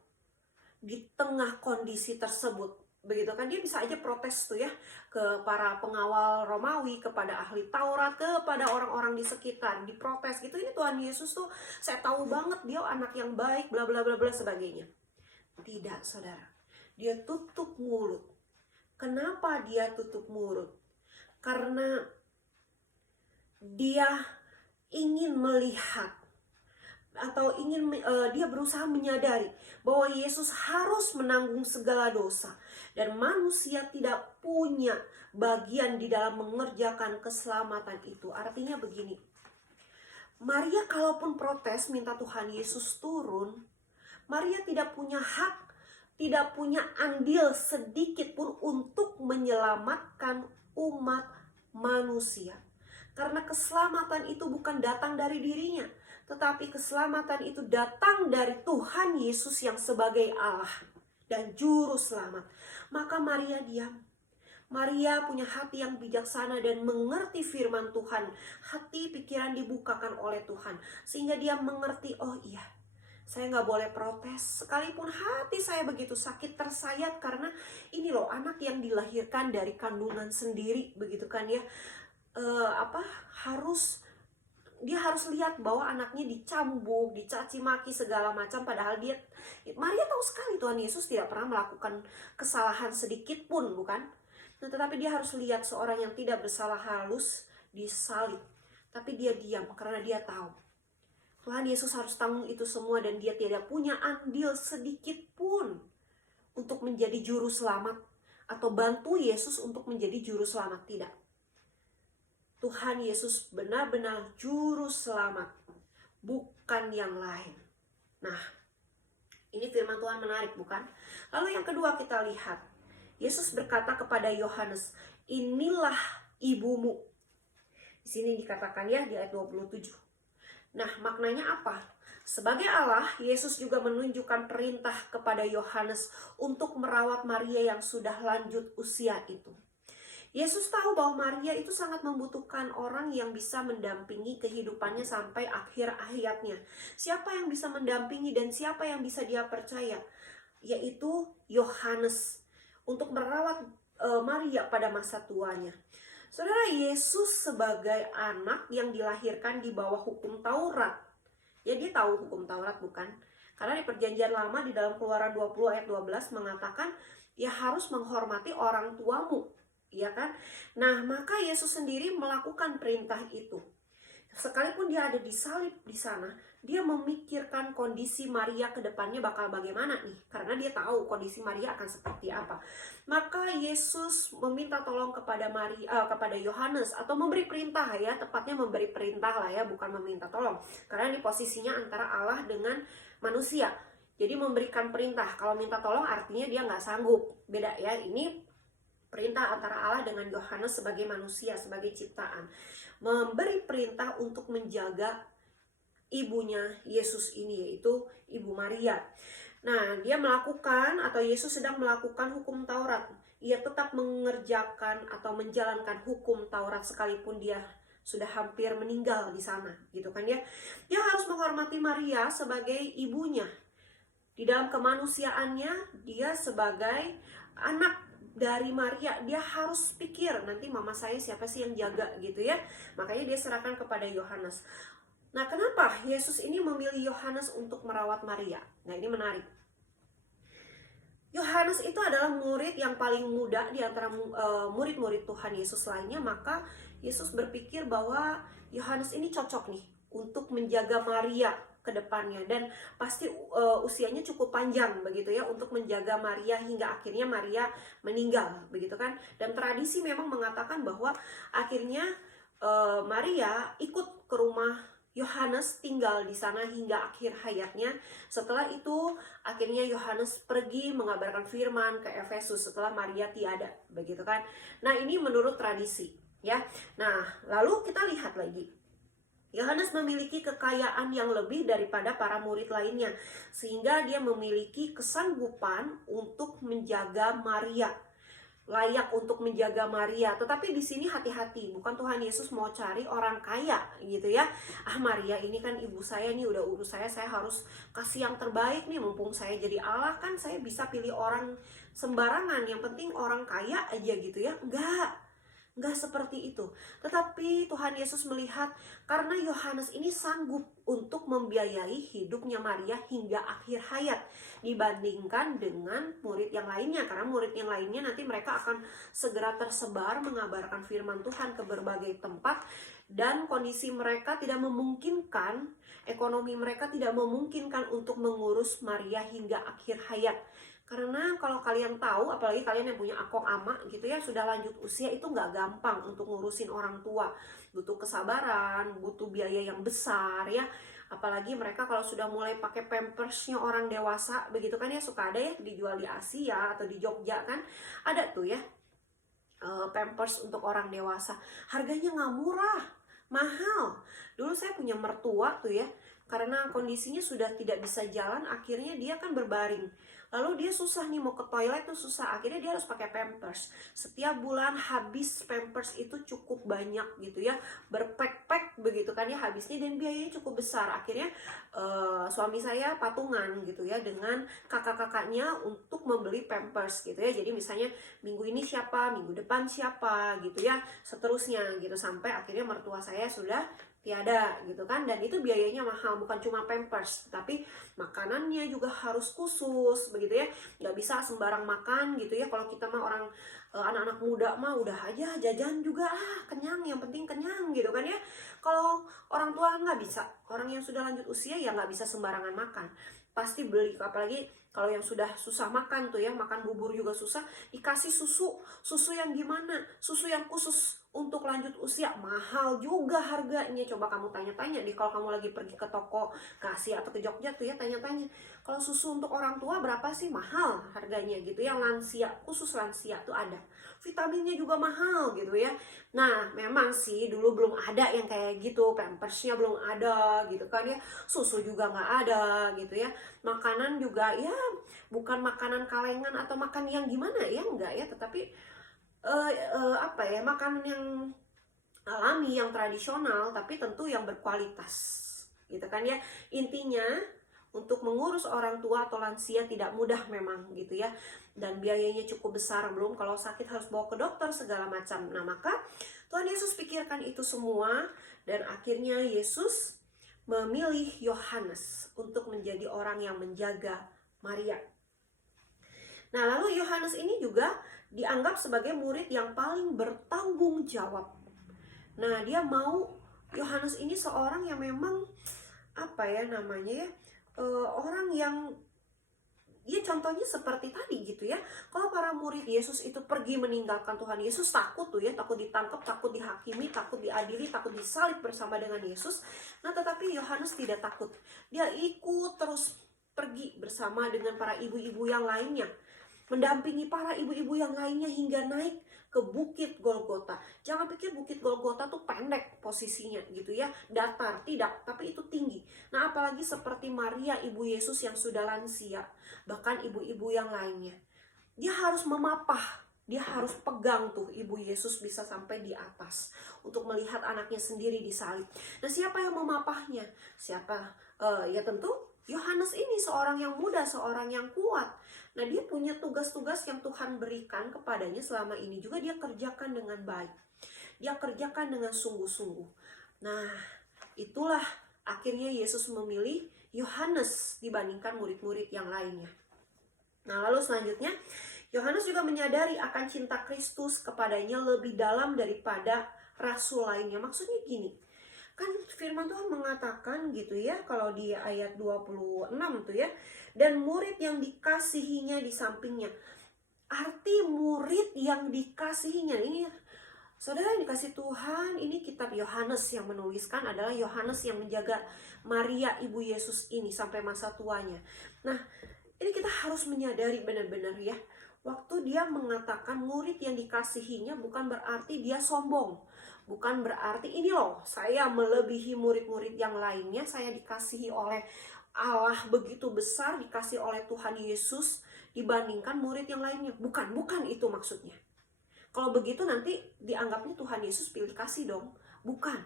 di tengah kondisi tersebut. Begitu kan, dia bisa aja protes tuh ya ke para pengawal Romawi, kepada ahli Taurat, kepada orang-orang di sekitar, diprotes gitu. Ini Tuhan Yesus tuh, saya tahu banget dia anak yang baik, bla bla bla bla sebagainya. Tidak, saudara. Dia tutup mulut. Kenapa dia tutup mulut? Karena dia ingin melihat, atau dia berusaha menyadari bahwa Yesus harus menanggung segala dosa dan manusia tidak punya bagian di dalam mengerjakan keselamatan itu. Artinya begini, Maria kalaupun protes minta Tuhan Yesus turun, Maria tidak punya hak, tidak punya andil sedikit pun untuk menyelamatkan umat manusia. Karena keselamatan itu bukan datang dari dirinya, tetapi keselamatan itu datang dari Tuhan Yesus yang sebagai Allah dan Juru Selamat. Maka Maria diam. Maria punya hati yang bijaksana dan mengerti firman Tuhan. Hati pikiran dibukakan oleh Tuhan, sehingga dia mengerti, oh iya, saya nggak boleh protes, sekalipun hati saya begitu sakit tersayat karena ini loh anak yang dilahirkan dari kandungan sendiri, begitu kan ya. Dia harus lihat bahwa anaknya dicambuk, dicaci maki segala macam, padahal Maria tahu sekali Tuhan Yesus tidak pernah melakukan kesalahan sedikit pun, bukan? Nah, tetapi dia harus lihat seorang yang tidak bersalah halus disalib, tapi dia diam karena dia tahu Tuhan Yesus harus tanggung itu semua dan dia tidak punya andil sedikit pun untuk menjadi juru selamat atau bantu Yesus untuk menjadi juru selamat. Tidak. Tuhan Yesus benar-benar juru selamat, bukan yang lain. Nah, ini firman Tuhan menarik, bukan? Lalu yang kedua kita lihat, Yesus berkata kepada Yohanes, inilah ibumu. Di sini dikatakan ya di ayat 27. Nah, maknanya apa? Sebagai Allah, Yesus juga menunjukkan perintah kepada Yohanes untuk merawat Maria yang sudah lanjut usia itu. Yesus tahu bahwa Maria itu sangat membutuhkan orang yang bisa mendampingi kehidupannya sampai akhir hayatnya. Siapa yang bisa mendampingi dan siapa yang bisa dia percaya? Yaitu Yohanes untuk merawat Maria pada masa tuanya. Saudara, Yesus sebagai anak yang dilahirkan di bawah hukum Taurat. Ya, dia tahu hukum Taurat, bukan? Karena di perjanjian lama di dalam Keluaran 20 ayat 12 mengatakan ya harus menghormati orang tuamu, ya kan? Nah, maka Yesus sendiri melakukan perintah itu. Sekalipun dia ada disalib di sana, dia memikirkan kondisi Maria ke depannya bakal bagaimana nih, karena dia tahu kondisi Maria akan seperti apa. Maka Yesus meminta tolong kepada Yohanes, atau memberi perintah ya, tepatnya memberi perintah lah ya, bukan meminta tolong, karena ini posisinya antara Allah dengan manusia. Jadi memberikan perintah, kalau minta tolong artinya dia nggak sanggup, beda ya. Ini perintah antara Allah dengan Yohanes sebagai manusia, sebagai ciptaan. Memberi perintah untuk menjaga ibunya Yesus ini, yaitu Ibu Maria. Nah, dia melakukan, atau Yesus sedang melakukan hukum Taurat. Ia tetap mengerjakan atau menjalankan hukum Taurat sekalipun dia sudah hampir meninggal di sana, gitu kan ya. Dia harus menghormati Maria sebagai ibunya. Di dalam kemanusiaannya, dia sebagai anak dari Maria, dia harus pikir nanti mama saya siapa sih yang jaga, gitu ya. Makanya dia serahkan kepada Yohanes. Nah, kenapa Yesus ini memilih Yohanes untuk merawat Maria? Nah, ini menarik. Yohanes itu adalah murid yang paling muda di antara murid-murid Tuhan Yesus lainnya. Maka Yesus berpikir bahwa Yohanes ini cocok nih untuk menjaga Maria ke depannya, dan pasti usianya cukup panjang begitu ya untuk menjaga Maria hingga akhirnya Maria meninggal, begitu kan. Dan tradisi memang mengatakan bahwa akhirnya Maria ikut ke rumah Yohanes, tinggal di sana hingga akhir hayatnya. Setelah itu akhirnya Yohanes pergi mengabarkan firman ke Efesus setelah Maria tiada, begitu kan. Nah, ini menurut tradisi ya. Nah, lalu kita lihat lagi. Yohanes memiliki kekayaan yang lebih daripada para murid lainnya, sehingga dia memiliki kesanggupan untuk menjaga Maria, layak untuk menjaga Maria. Tetapi di sini hati-hati, bukan Tuhan Yesus mau cari orang kaya gitu ya. Maria ini kan ibu saya nih, udah urus saya harus kasih yang terbaik nih, mumpung saya jadi Allah kan saya bisa pilih orang sembarangan, yang penting orang kaya aja gitu ya. Enggak seperti itu. Tetapi Tuhan Yesus melihat karena Yohanes ini sanggup untuk membiayai hidupnya Maria hingga akhir hayat dibandingkan dengan murid yang lainnya. Karena murid yang lainnya nanti mereka akan segera tersebar mengabarkan firman Tuhan ke berbagai tempat, dan kondisi mereka tidak memungkinkan, ekonomi mereka tidak memungkinkan untuk mengurus Maria hingga akhir hayat. Karena kalau kalian tahu, apalagi kalian yang punya akong ama gitu ya, sudah lanjut usia, itu nggak gampang untuk ngurusin orang tua. Butuh kesabaran, butuh biaya yang besar ya. Apalagi mereka kalau sudah mulai pakai pampersnya orang dewasa, begitu kan ya, suka ada ya dijual di Asia atau di Jogja kan. Ada tuh ya, pampers untuk orang dewasa. Harganya nggak murah, mahal. Dulu saya punya mertua tuh ya, karena kondisinya sudah tidak bisa jalan, akhirnya dia kan berbaring. Lalu dia susah nih mau ke toilet tuh susah, akhirnya dia harus pakai pampers. Setiap bulan habis pampers itu cukup banyak gitu ya, berpek-pek begitu kan ya habisnya, dan biayanya cukup besar. Akhirnya suami saya patungan gitu ya dengan kakak-kakaknya untuk membeli pampers gitu ya. Jadi misalnya minggu ini siapa, minggu depan siapa gitu ya, seterusnya gitu, sampai akhirnya mertua saya sudah tiada gitu kan. Dan itu biayanya mahal, bukan cuma pampers tapi makanannya juga harus khusus begitu ya, nggak bisa sembarang makan gitu ya. Kalau kita mah orang anak-anak muda mah udah aja jajan juga kenyang, yang penting kenyang gitu kan ya. Kalau orang tua nggak bisa, orang yang sudah lanjut usia ya nggak bisa sembarangan makan, pasti beli. Apalagi kalau yang sudah susah makan tuh ya, makan bubur juga susah, dikasih susu yang gimana, susu yang khusus untuk lanjut usia, mahal juga harganya. Coba kamu tanya-tanya di, kalau kamu lagi pergi ke toko ke Asia atau ke Jogja tuh ya, tanya-tanya kalau susu untuk orang tua berapa sih, mahal harganya gitu. Yang lansia, khusus lansia tuh ada, vitaminnya juga mahal gitu ya. Nah memang sih dulu belum ada yang kayak gitu, pampersnya belum ada gitu kan ya, susu juga nggak ada gitu ya. Makanan juga ya bukan makanan kalengan atau makan yang gimana ya, enggak ya, tetapi apa ya, makanan yang alami, yang tradisional, tapi tentu yang berkualitas gitu kan ya. Intinya untuk mengurus orang tua atau lansia tidak mudah memang gitu ya, dan biayanya cukup besar, belum kalau sakit harus bawa ke dokter segala macam. Nah maka Tuhan Yesus pikirkan itu semua, dan akhirnya Yesus memilih Yohanes untuk menjadi orang yang menjaga Maria. Nah lalu Yohanes ini juga dianggap sebagai murid yang paling bertanggung jawab. Nah dia mau, Yohanes ini seorang yang memang apa ya namanya ya, orang yang ya contohnya seperti tadi gitu ya. Kalau para murid Yesus itu pergi meninggalkan Tuhan Yesus, takut tuh ya, takut ditangkap, takut dihakimi, takut diadili, takut disalib bersama dengan Yesus. Nah tetapi Yohanes tidak takut, dia ikut terus pergi bersama dengan para ibu-ibu yang lainnya, mendampingi para ibu-ibu yang lainnya hingga naik ke Bukit Golgota. Jangan pikir Bukit Golgota tuh pendek posisinya gitu ya, datar, tidak, tapi itu tinggi. Nah apalagi seperti Maria ibu Yesus yang sudah lansia, bahkan ibu-ibu yang lainnya, dia harus memapah, dia harus pegang tuh ibu Yesus bisa sampai di atas untuk melihat anaknya sendiri disalib. Nah siapa yang memapahnya? Siapa? Ya tentu Yohanes ini, seorang yang muda, seorang yang kuat. Nah dia punya tugas-tugas yang Tuhan berikan kepadanya selama ini juga dia kerjakan dengan baik, dia kerjakan dengan sungguh-sungguh. Nah itulah akhirnya Yesus memilih Yohanes dibandingkan murid-murid yang lainnya. Nah lalu selanjutnya Yohanes juga menyadari akan cinta Kristus kepadanya lebih dalam daripada rasul lainnya. Maksudnya gini, kan firman Tuhan mengatakan gitu ya, kalau di ayat 26 tuh ya, dan murid yang dikasihinya di sampingnya. Arti murid yang dikasihinya ini, saudara yang dikasih Tuhan, ini kitab Yohanes yang menuliskan, adalah Yohanes yang menjaga Maria ibu Yesus ini sampai masa tuanya. Nah ini kita harus menyadari benar-benar ya, waktu dia mengatakan murid yang dikasihinya bukan berarti dia sombong, Bukan berarti ini loh, saya melebihi murid-murid yang lainnya, saya dikasihi oleh Allah begitu besar, dikasih oleh Tuhan Yesus dibandingkan murid yang lainnya. Bukan itu maksudnya. Kalau begitu nanti dianggapnya Tuhan Yesus pilih kasih dong. Bukan.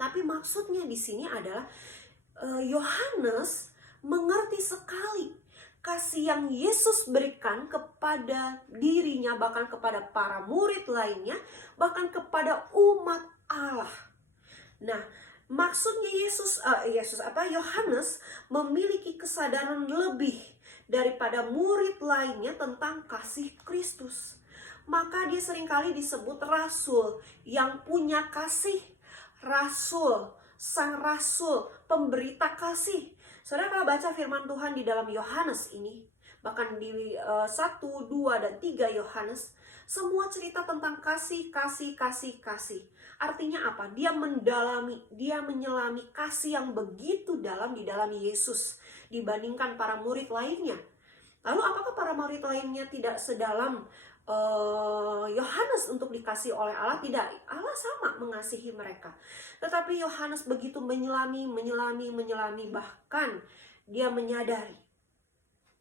Tapi maksudnya di sini adalah Yohanes mengerti sekali kasih yang Yesus berikan kepada dirinya, bahkan kepada para murid lainnya, bahkan kepada umat Allah. Nah, maksudnya Yohanes memiliki kesadaran lebih daripada murid lainnya tentang kasih Kristus. Maka dia seringkali disebut rasul yang punya kasih, rasul, sang rasul, pemberita kasih. Saudara kalau baca firman Tuhan di dalam Yohanes ini, bahkan di 1, 2, dan 3 Yohanes, semua cerita tentang kasih. Artinya apa? Dia mendalami, dia menyelami kasih yang begitu dalam di dalam Yesus dibandingkan para murid lainnya. Lalu apakah para murid lainnya tidak sedalam Yohanes untuk dikasih oleh Allah? Tidak, Allah sama mengasihi mereka. Tetapi Yohanes begitu menyelami, bahkan dia menyadari,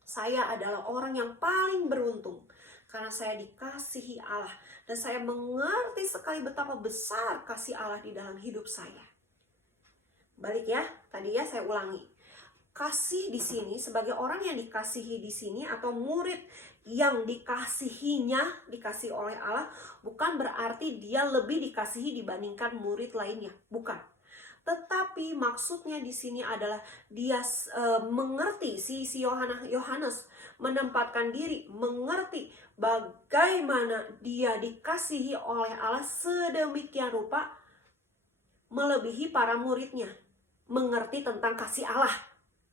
saya adalah orang yang paling beruntung karena saya dikasihi Allah dan saya mengerti sekali betapa besar kasih Allah di dalam hidup saya. Balik ya, tadi ya saya ulangi. Kasih di sini sebagai orang yang dikasihi di sini atau murid yang dikasihinya, dikasih oleh Allah, bukan berarti dia lebih dikasihi dibandingkan murid lainnya, bukan. Tetapi maksudnya di sini adalah dia mengerti, si Yohanes menempatkan diri, mengerti bagaimana dia dikasihi oleh Allah sedemikian rupa melebihi para muridnya, mengerti tentang kasih Allah.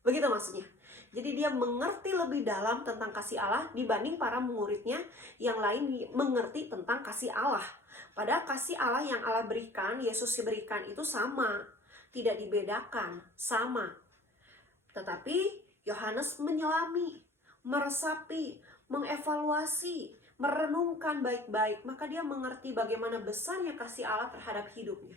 Begitu maksudnya. Jadi dia mengerti lebih dalam tentang kasih Allah dibanding para muridnya yang lain mengerti tentang kasih Allah. Padahal kasih Allah yang Allah berikan, Yesus berikan itu sama, tidak dibedakan, sama. Tetapi Yohanes menyelami, meresapi, mengevaluasi, merenungkan baik-baik, maka dia mengerti bagaimana besarnya kasih Allah terhadap hidupnya.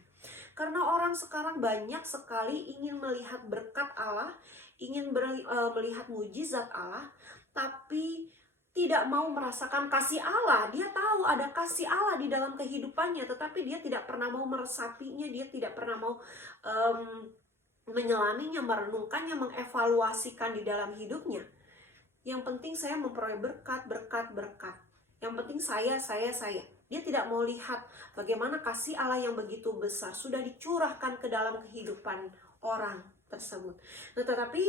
Karena orang sekarang banyak sekali ingin melihat berkat Allah, ingin melihat mujizat Allah, tapi tidak mau merasakan kasih Allah. Dia tahu ada kasih Allah di dalam kehidupannya, tetapi dia tidak pernah mau meresapinya, dia tidak pernah mau menyelaminya, merenungkannya, mengevaluasikan di dalam hidupnya. Yang penting saya memperoleh berkat. Yang penting saya. Dia tidak mau lihat bagaimana kasih Allah yang begitu besar sudah dicurahkan ke dalam kehidupan orang tersebut. Nah, tetapi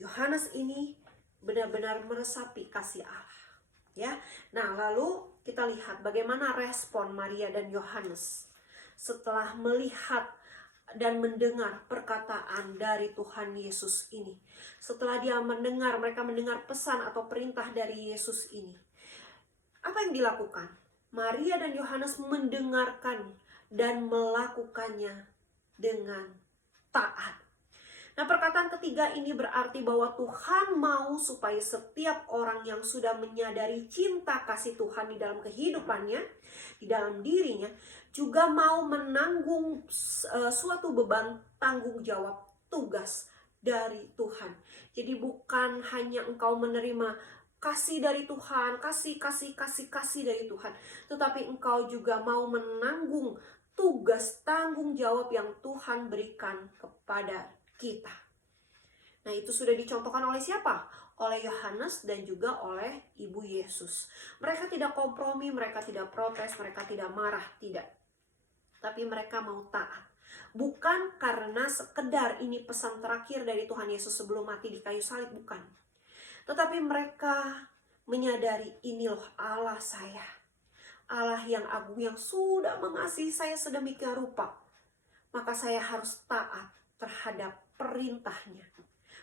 Yohanes ini benar-benar meresapi kasih Allah. Ya. Nah, lalu kita lihat bagaimana respon Maria dan Yohanes setelah melihat dan mendengar perkataan dari Tuhan Yesus ini. Setelah mereka mendengar pesan atau perintah dari Yesus ini. Apa yang dilakukan? Maria dan Yohanes mendengarkan dan melakukannya dengan taat. Nah, perkataan ketiga ini berarti bahwa Tuhan mau supaya setiap orang yang sudah menyadari cinta kasih Tuhan di dalam kehidupannya, di dalam dirinya, juga mau menanggung suatu beban tanggung jawab tugas dari Tuhan. Jadi bukan hanya engkau menerima kasih dari Tuhan, kasih dari Tuhan, tetapi engkau juga mau menanggung tugas tanggung jawab yang Tuhan berikan kepada kita. Nah, itu sudah dicontohkan oleh siapa? Oleh Yohanes dan juga oleh Ibu Yesus. Mereka tidak kompromi, mereka tidak protes, mereka tidak marah, tidak. Tapi mereka mau taat. Bukan karena sekedar ini pesan terakhir dari Tuhan Yesus sebelum mati di kayu salib, bukan. Tetapi mereka menyadari ini loh Allah saya. Allah yang agung yang sudah mengasihi saya sedemikian rupa. Maka saya harus taat terhadap perintahnya.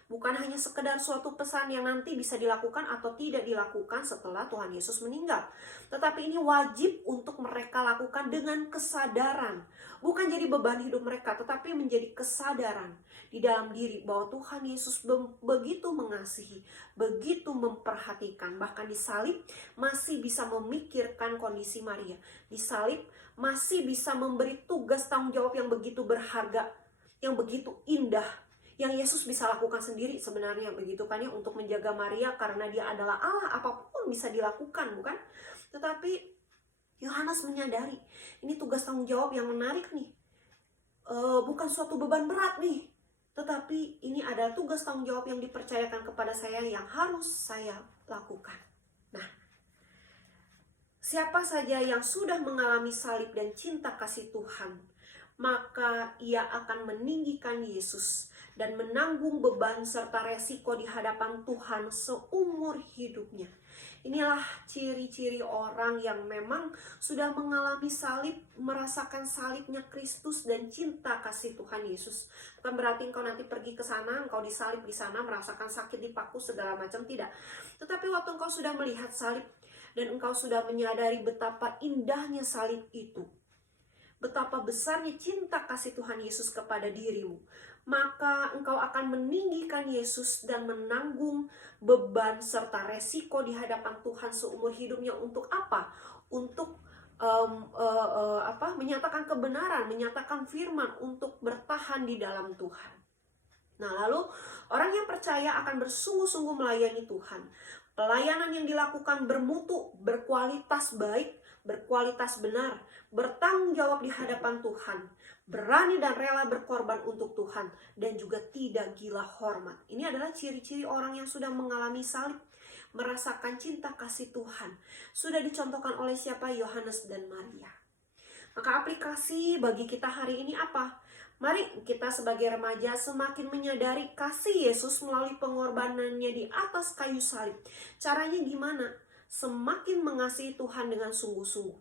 Bukan hanya sekedar suatu pesan yang nanti bisa dilakukan atau tidak dilakukan setelah Tuhan Yesus meninggal. Tetapi ini wajib untuk mereka lakukan dengan kesadaran. Bukan jadi beban hidup mereka, tetapi menjadi kesadaran di dalam diri bahwa Tuhan Yesus begitu mengasihi, begitu memperhatikan. Bahkan di salib masih bisa memikirkan kondisi Maria. Di salib masih bisa memberi tugas tanggung jawab yang begitu berharga, yang begitu indah, yang Yesus bisa lakukan sendiri sebenarnya, begitu kan ya, untuk menjaga Maria karena dia adalah Allah. Apapun bisa dilakukan, bukan? Tetapi Yohanes menyadari ini tugas tanggung jawab yang menarik nih, bukan suatu beban berat nih, tetapi ini ada tugas tanggung jawab yang dipercayakan kepada saya yang harus saya lakukan. Nah, siapa saja yang sudah mengalami salib dan cinta kasih Tuhan, maka ia akan meninggikan Yesus dan menanggung beban serta resiko di hadapan Tuhan seumur hidupnya. Inilah ciri-ciri orang yang memang sudah mengalami salib, merasakan salibnya Kristus dan cinta kasih Tuhan Yesus. Bukan berarti engkau nanti pergi ke sana, engkau disalib di sana, merasakan sakit, dipaku, segala macam, tidak. Tetapi waktu engkau sudah melihat salib dan engkau sudah menyadari betapa indahnya salib itu, betapa besarnya cinta kasih Tuhan Yesus kepada dirimu, maka engkau akan meninggikan Yesus dan menanggung beban serta resiko di hadapan Tuhan seumur hidupnya. Untuk apa? Untuk menyatakan kebenaran, menyatakan firman, untuk bertahan di dalam Tuhan. Nah, lalu orang yang percaya akan bersungguh-sungguh melayani Tuhan. Pelayanan yang dilakukan bermutu, berkualitas baik, berkualitas benar, bertanggung jawab di hadapan Tuhan, berani dan rela berkorban untuk Tuhan, dan juga tidak gila hormat. Ini adalah ciri-ciri orang yang sudah mengalami salib, merasakan cinta kasih Tuhan. Sudah dicontohkan oleh siapa? Yohanes dan Maria. Maka aplikasi bagi kita hari ini apa? Mari kita sebagai remaja semakin menyadari kasih Yesus melalui pengorbanannya di atas kayu salib. Caranya gimana? Semakin mengasihi Tuhan dengan sungguh-sungguh,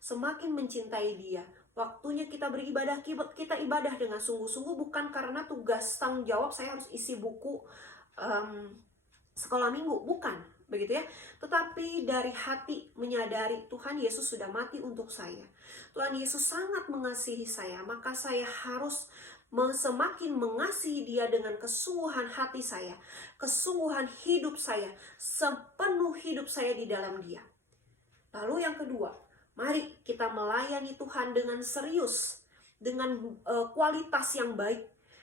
semakin mencintai Dia. Waktunya kita beribadah, kita ibadah dengan sungguh-sungguh, bukan karena tugas tanggung jawab saya harus isi buku sekolah minggu, bukan begitu ya. Tetapi dari hati menyadari Tuhan Yesus sudah mati untuk saya, Tuhan Yesus sangat mengasihi saya, maka saya harus semakin mengasihi Dia dengan kesungguhan hati saya, kesungguhan hidup saya, sepenuh hidup saya di dalam Dia. Lalu yang kedua, mari kita melayani Tuhan dengan serius, dengan kualitas yang baik,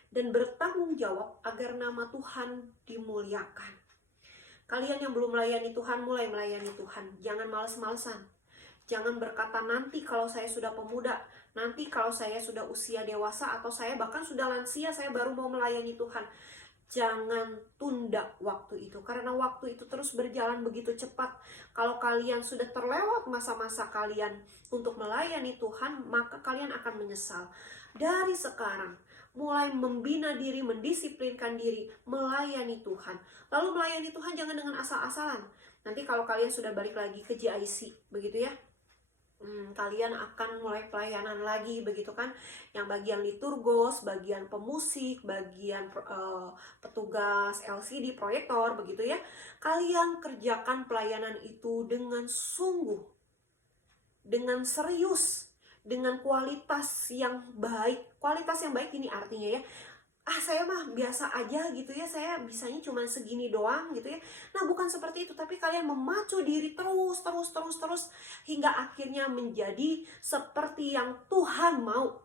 dan bertanggung jawab agar nama Tuhan dimuliakan. Kalian yang belum melayani Tuhan, mulai melayani Tuhan. Jangan males-malesan. Jangan berkata nanti kalau saya sudah pemuda, nanti kalau saya sudah usia dewasa, atau saya bahkan sudah lansia, saya baru mau melayani Tuhan. Jangan tunda waktu itu, karena waktu itu terus berjalan begitu cepat. Kalau kalian sudah terlewat masa-masa kalian untuk melayani Tuhan, maka kalian akan menyesal. Dari sekarang, mulai membina diri, mendisiplinkan diri, melayani Tuhan. Lalu melayani Tuhan jangan dengan asal-asalan. Nanti kalau kalian sudah balik lagi ke GIC, begitu ya, kalian akan mulai pelayanan lagi, begitu kan? Yang bagian liturgos, bagian pemusik, bagian petugas LCD, proyektor, begitu ya. Kalian kerjakan pelayanan itu dengan sungguh, dengan serius, dengan kualitas yang baik. Kualitas yang baik ini artinya ya, saya mah biasa aja gitu ya, saya bisanya cuma segini doang gitu ya. Nah, bukan seperti itu, tapi kalian memacu diri terus hingga akhirnya menjadi seperti yang Tuhan mau.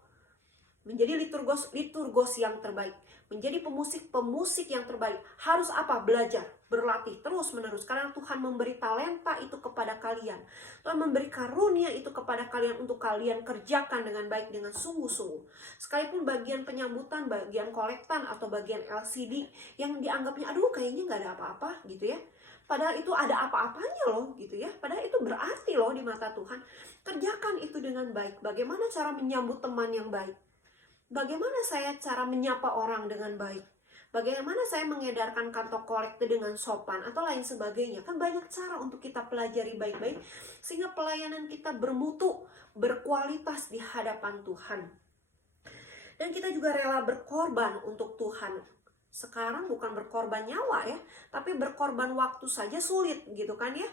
Menjadi liturgos yang terbaik, menjadi pemusik yang terbaik. Harus apa? Belajar, berlatih terus menerus, karena Tuhan memberi talenta itu kepada kalian. Tuhan memberi karunia itu kepada kalian untuk kalian kerjakan dengan baik, dengan sungguh-sungguh. Sekalipun bagian penyambutan, bagian kolektan, atau bagian LCD yang dianggapnya aduh kayaknya nggak ada apa-apa gitu ya, padahal itu ada apa-apanya loh gitu ya. Padahal itu berarti loh di mata Tuhan. Kerjakan itu dengan baik. Bagaimana cara menyambut teman yang baik? Bagaimana saya cara menyapa orang dengan baik? Bagaimana saya mengedarkan kantong kolekte dengan sopan atau lain sebagainya? Kan banyak cara untuk kita pelajari baik-baik sehingga pelayanan kita bermutu, berkualitas di hadapan Tuhan. Dan kita juga rela berkorban untuk Tuhan. Sekarang bukan berkorban nyawa ya, tapi berkorban waktu saja sulit gitu kan ya.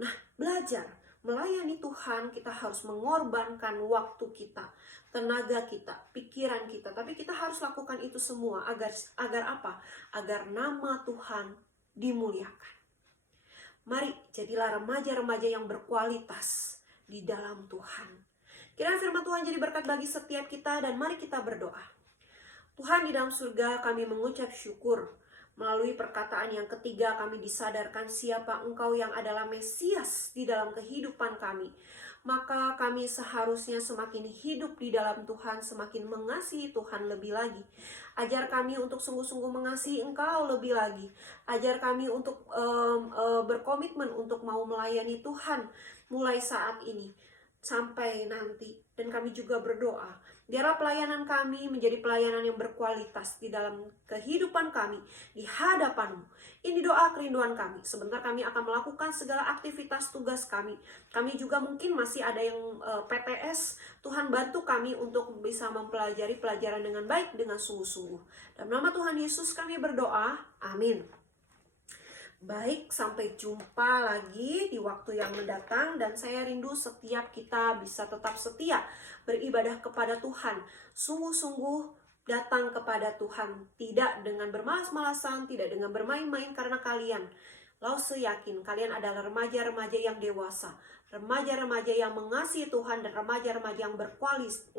Nah, belajar melayani Tuhan, kita harus mengorbankan waktu kita, tenaga kita, pikiran kita. Tapi kita harus lakukan itu semua agar apa? Agar nama Tuhan dimuliakan. Mari jadilah remaja-remaja yang berkualitas di dalam Tuhan. Kiranya firman Tuhan jadi berkat bagi setiap kita, dan mari kita berdoa. Tuhan di dalam surga, kami mengucap syukur. Melalui perkataan yang ketiga, kami disadarkan siapa Engkau yang adalah Mesias di dalam kehidupan kami. Maka kami seharusnya semakin hidup di dalam Tuhan, semakin mengasihi Tuhan lebih lagi. Ajar kami untuk sungguh-sungguh mengasihi Engkau lebih lagi. Ajar kami untuk berkomitmen untuk mau melayani Tuhan mulai saat ini sampai nanti. Dan kami juga berdoa, biarlah pelayanan kami menjadi pelayanan yang berkualitas di dalam kehidupan kami di hadapan-Mu. Ini doa kerinduan kami. Sebentar kami akan melakukan segala aktivitas tugas kami. Kami juga mungkin masih ada yang PTS. Tuhan bantu kami untuk bisa mempelajari pelajaran dengan baik, dengan sungguh-sungguh. Dalam nama Tuhan Yesus kami berdoa. Amin. Baik, sampai jumpa lagi di waktu yang mendatang, dan saya rindu setiap kita bisa tetap setia beribadah kepada Tuhan. Sungguh-sungguh datang kepada Tuhan, tidak dengan bermalas-malasan, tidak dengan bermain-main, karena kalian yakin kalian adalah remaja-remaja yang dewasa, remaja-remaja yang mengasihi Tuhan, dan remaja-remaja yang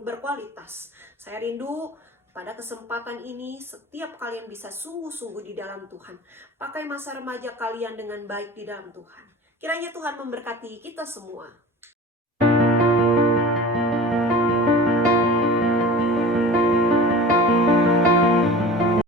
berkualitas. Saya rindu pada kesempatan ini, setiap kalian bisa sungguh-sungguh di dalam Tuhan. Pakai masa remaja kalian dengan baik di dalam Tuhan. Kiranya Tuhan memberkati kita semua.